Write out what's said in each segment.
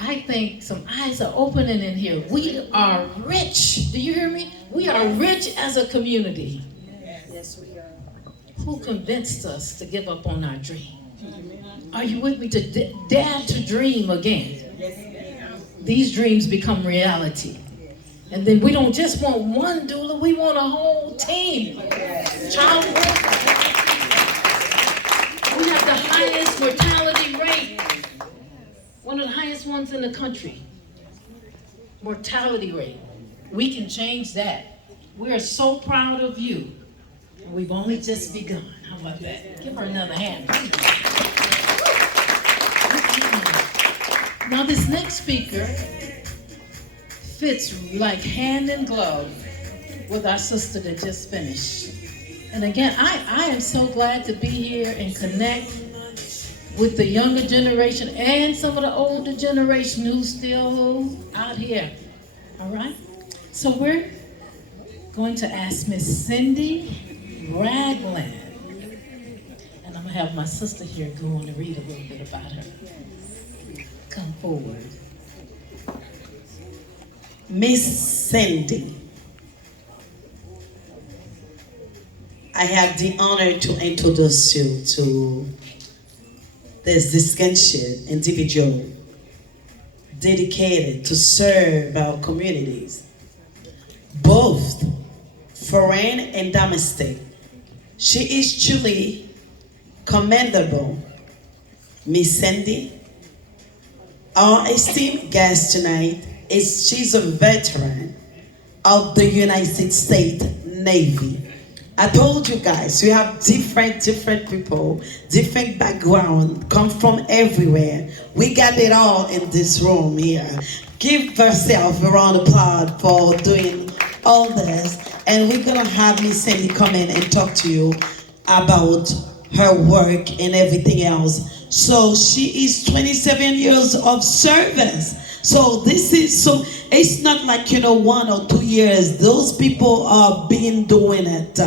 I think some eyes are opening in here. We are rich. Do you hear me? We are rich as a community. Yes, we are. Who convinced us to give up on our dream? Are you with me? To dare to dream again. These dreams become reality. And then we don't just want one doula, we want a whole team. Child, we have the highest mortality rate, one of the highest ones in the country. Mortality rate. We can change that. We are so proud of you. And we've only just begun. How about that? Give her another hand. Now this next speaker fits like hand in glove with our sister that just finished. And again, I am so glad to be here and connect with the younger generation and some of the older generation who's still out here. All right? So we're going to ask Miss Cindy Ragland. And I'm gonna have my sister here go on and read a little bit about her. Come forward. Miss Cindy, I have the honor to introduce you to this distinguished individual dedicated to serve our communities, both foreign and domestic. She is truly commendable. Miss Cindy, our esteemed guest tonight she's a veteran of the United States Navy. I told you guys, we have different people, different background, come from everywhere. We got it all in this room here. Give herself a round of applause for doing all this. And we're gonna have Miss Cindy come in and talk to you about her work and everything else. So she is 27 years of service. So it's not like, 1 or 2 years. Those people are been doing it.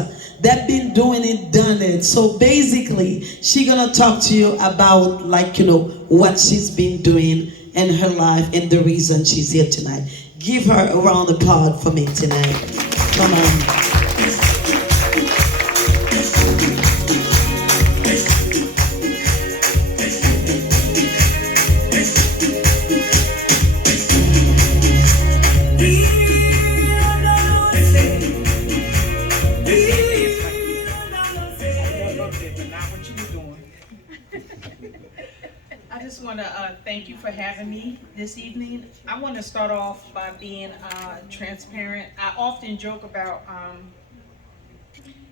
They've been doing it, done it. So basically, she's gonna talk to you about what she's been doing in her life and the reason she's here tonight. Give her a round of applause for me tonight. Come on. I just want to thank you for having me this evening. I want to start off by being transparent. I often joke about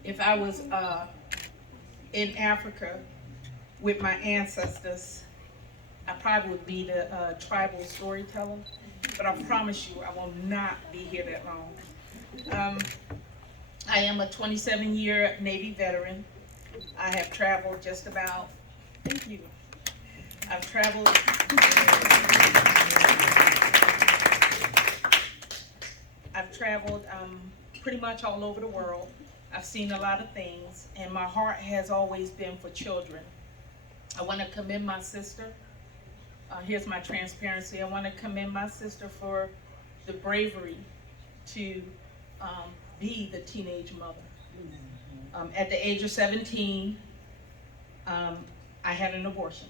if I was in Africa with my ancestors, I probably would be the tribal storyteller, but I promise you I will not be here that long. I am a 27-year Navy veteran. I have traveled just about, thank you. I've traveled pretty much all over the world. I've seen a lot of things, and my heart has always been for children. I want to commend my sister. Here's my transparency. I want to commend my sister for the bravery to be the teenage mother. At the age of 17, I had an abortion.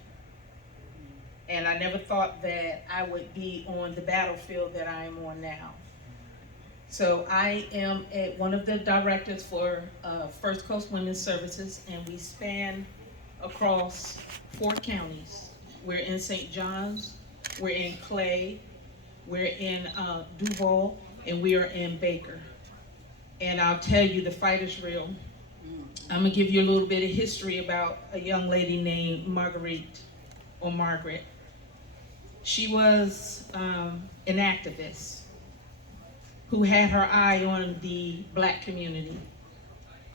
And I never thought that I would be on the battlefield that I am on now. So I am one of the directors for First Coast Women's Services, and we span across 4 counties. We're in St. John's, we're in Clay, we're in Duval, and we are in Baker. And I'll tell you, the fight is real. I'm gonna give you a little bit of history about a young lady named Marguerite, or Margaret. She was an activist who had her eye on the Black community.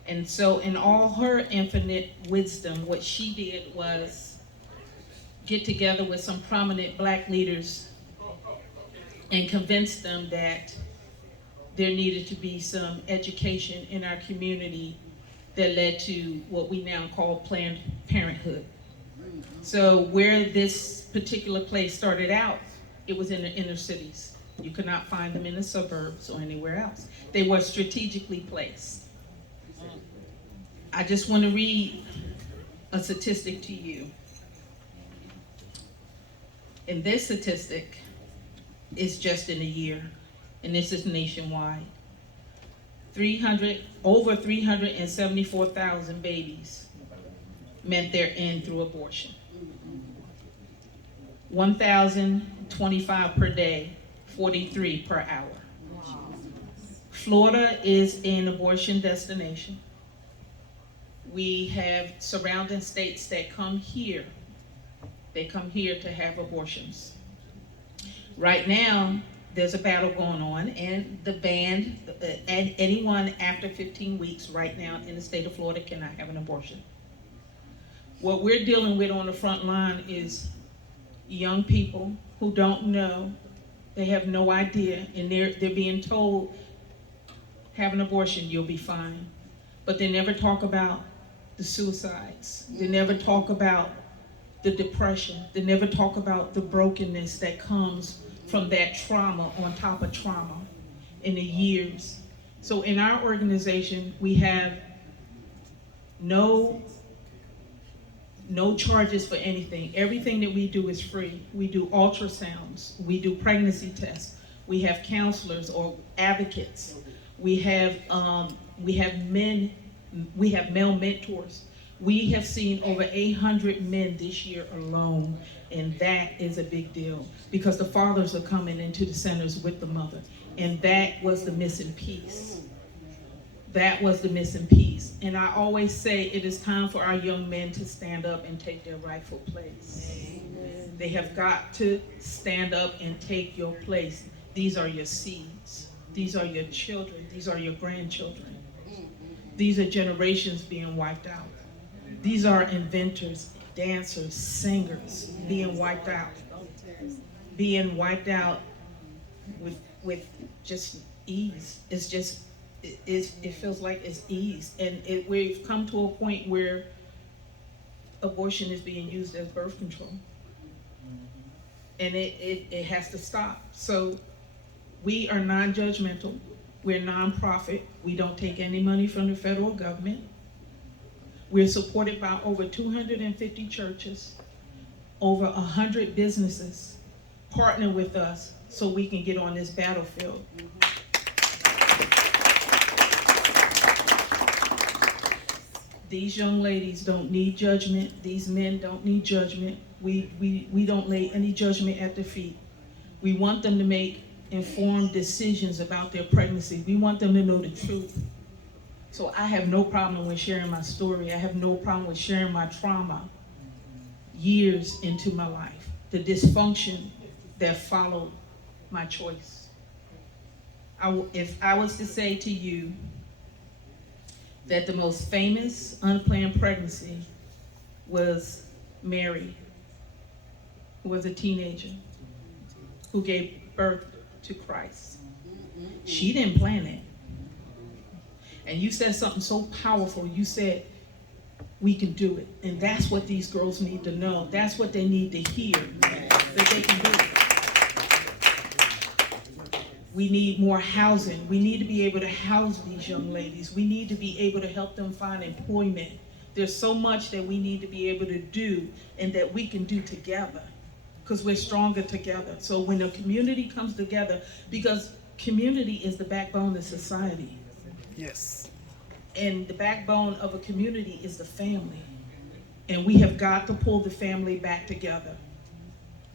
And so in all her infinite wisdom, what she did was get together with some prominent Black leaders and convince them that there needed to be some education in our community that led to what we now call Planned Parenthood. So where this particular place started out it was in the inner cities. You could not find them in the suburbs or anywhere else. They were strategically placed. I just want to read a statistic to you. And this statistic is just in a year, and this is nationwide. Over 374,000 babies met their end through abortion. 1,025 per day, 43 per hour. Florida is an abortion destination. We have surrounding states that come here. They come here to have abortions. Right now, there's a battle going on, and the ban, anyone after 15 weeks right now in the state of Florida cannot have an abortion. What we're dealing with on the front line is young people who don't know, they have no idea, and they're being told, have an abortion, you'll be fine. But they never talk about the suicides. They never talk about the depression. They never talk about the brokenness that comes from that trauma on top of trauma in the years. So in our organization, we have no charges for anything. Everything that we do is free. We do ultrasounds. We do pregnancy tests. We have counselors or advocates. We have male mentors. We have seen over 800 men this year alone, and that is a big deal because the fathers are coming into the centers with the mother, and that was the missing piece. That was the missing piece. And I always say it is time for our young men to stand up and take their rightful place. Amen. They have got to stand up and take your place. These are your seeds. These are your children. These are your grandchildren. These are generations being wiped out. These are inventors, dancers, singers being wiped out. Being wiped out with just ease. It's just, it feels like it's ease. And we've come to a point where abortion is being used as birth control. And it has to stop. So we are non-judgmental. We're nonprofit. We don't take any money from the federal government. We're supported by over 250 churches, over 100 businesses partner with us so we can get on this battlefield. These young ladies don't need judgment. These men don't need judgment. We don't lay any judgment at their feet. We want them to make informed decisions about their pregnancy. We want them to know the truth. So I have no problem with sharing my story. I have no problem with sharing my trauma years into my life, the dysfunction that followed my choice. If I was to say to you that the most famous unplanned pregnancy was Mary, who was a teenager, who gave birth to Christ. She didn't plan it. And you said something so powerful. You said, we can do it. And that's what these girls need to know. That's what they need to hear, that they can do it. We need more housing. We need to be able to house these young ladies. We need to be able to help them find employment. There's so much that we need to be able to do and that we can do together because we're stronger together. So when the community comes together, because community is the backbone of society. Yes. And the backbone of a community is the family. And we have got to pull the family back together.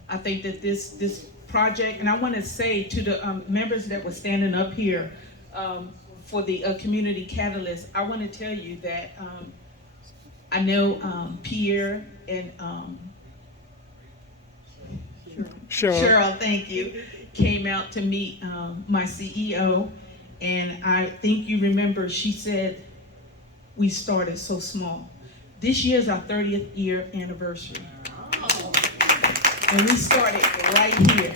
I think that this project, and I want to say to the members that were standing up here for the community catalyst, I want to tell you that I know Pierre and Cheryl, thank you, came out to meet my CEO. And I think you remember she said, we started so small. This year's our 30th year anniversary. And we started right here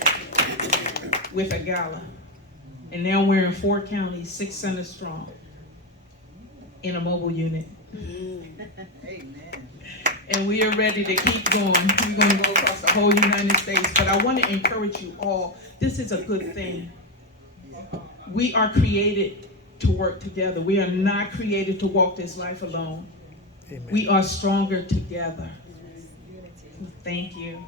with a gala. And now we're in 4 counties, 6 centers strong, in a mobile unit. Amen. And we are ready to keep going. We're going to go across the whole United States. But I want to encourage you all, this is a good thing. We are created to work together. We are not created to walk this life alone. Amen. We are stronger together. Thank you.